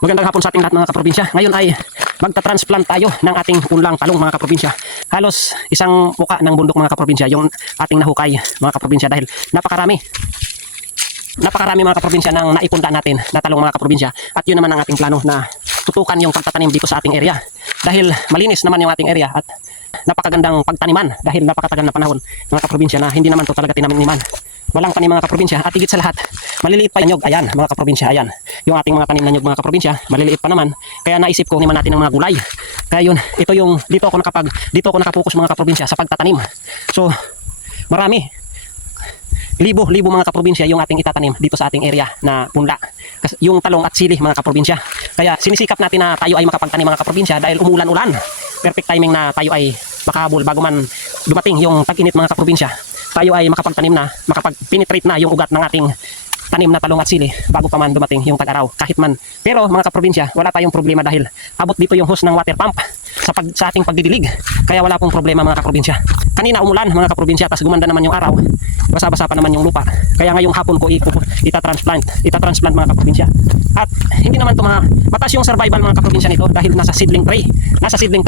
Magandang hapon sa ating lahat mga kaprobinsya. Ngayon ay magta-transplant tayo ng ating punlang talong mga kaprobinsya. Halos isang muka ng bundok mga kaprobinsya yung ating nahukay mga kaprobinsya dahil napakarami mga kaprobinsya ng naipunda natin na talong mga kaprobinsya. At yun naman ang ating plano na tutukan yung pagtatanim dito sa ating area. Dahil malinis naman yung ating area at napakagandang pagtaniman dahil napakatagal na panahon mga kaprobinsya na hindi naman to talaga tinaniman. Walang tanim mga kaprobinsya at higit sa lahat maliliit pa yung nyog. Ayan mga kaprobinsya, ayan yung ating mga tanim na nyog mga kaprobinsya, maliliit pa naman. Kaya naisip ko niman natin ng mga gulay. Kaya yun, ito yung dito ako nakapokus mga kaprobinsya sa pagtatanim. So marami libo mga kaprobinsya yung ating itatanim dito sa ating area na punla, yung talong at sili mga kaprobinsya. Kaya sinisikap natin na tayo ay makapagtanim mga kaprobinsya dahil umulan-ulan. Perfect timing na tayo ay makahabol bago man dumating yung tag-init mga kaprobinsya. Tayo ay makapagtanim na, makapag-penetrate na yung ugat ng ating tanim na talong at sili bago pa man dumating yung tag-araw kahit man. Pero mga kaprobinsya, wala tayong problema dahil abot dito yung hose ng water pump sa ating pagdidilig. Kaya wala pong problema mga kaprobinsya. Kanina umulan mga kaprobinsya, tapos gumanda naman yung araw, basa-basa pa naman yung lupa. Kaya ngayong hapon ko itatransplant mga kaprobinsya. At hindi naman to mataas yung survival mga kaprobinsya nito dahil nasa seedling tray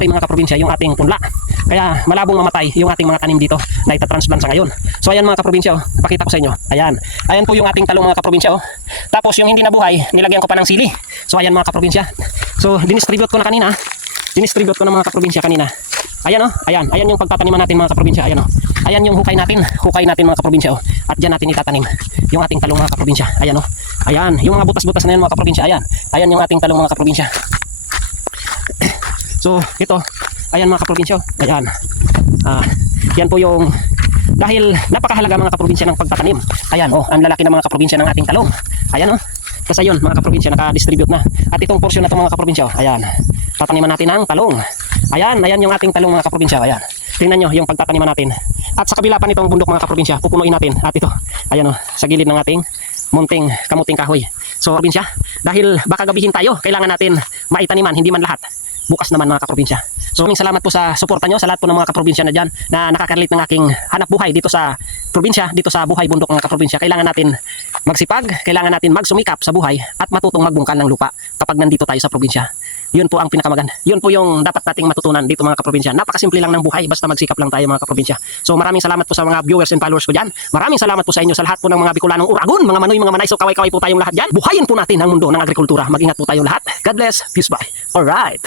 mga kaprobinsya yung ating punla. Kaya malabong mamatay yung ating mga tanim dito na itatransplant sa ngayon. So ayan mga kaprobinsya, pakita ko sa inyo. Ayan po yung ating talong mga kaprobinsya. Tapos yung hindi nabuhay, nilagyan ko pa ng sili. So ayan mga kaprobinsya. So dinistribute ko na mga kaprobinsya kanina. Ayan ayan yung pagtataniman natin mga kaprobinsya. Ayan yung hukay natin mga kaprobinsya. At diyan natin itatanim yung ating talong mga kaprobinsya. Ayan yung mga butas-butas na yan mga kaprobinsya. Ayan yung ating talong mga kaprobinsya. So ito, ayan mga kaprobinsya. Yan po yung, dahil napakahalaga mga kaprobinsya ng pagtatanim. Ayan ang lalaki ng mga kaprobinsya ng ating talong. Kasi yun mga kaprobinsya, naka-distribute na. At itong portion na ito mga kaprobinsya, tataniman natin ng talong. Ayan yung ating talong mga kaprobinsya. Tingnan nyo yung pagtataniman natin. At sa kabila pa nitong bundok mga kaprobinsya, pupunuin natin. At ito, sa gilid ng ating munting kamuting kahoy. So kaprobinsya, dahil baka gabihin tayo, kailangan natin maitaniman, hindi man lahat. Bukas naman mga kaprobinsya. So maraming salamat po sa suporta nyo, sa lahat po ng mga kaprobinsya na dyan na nakaka-relate ng aking hanap buhay dito sa probinsya, dito sa buhay bundok mga kaprobinsya. Kailangan natin magsipag, kailangan natin magsumikap sa buhay at matutong magbungkal ng lupa kapag nandito tayo sa probinsya. Yun po ang pinakamaganda. Yun po yung dapat nating matutunan dito mga kaprobinsya. Napakasimple lang ng buhay, basta magsikap lang tayo mga kaprobinsya. So maraming salamat po sa mga viewers and followers ko dyan. Maraming salamat po sa inyo, sa lahat po ng mga Bicolanong Uragon, mga Manoy, mga Manay. So kaway-kaway po tayong lahat dyan. Buhayin po natin ang mundo ng agrikultura. Mag-ingat po tayong lahat. God bless. Peace bye. Alright.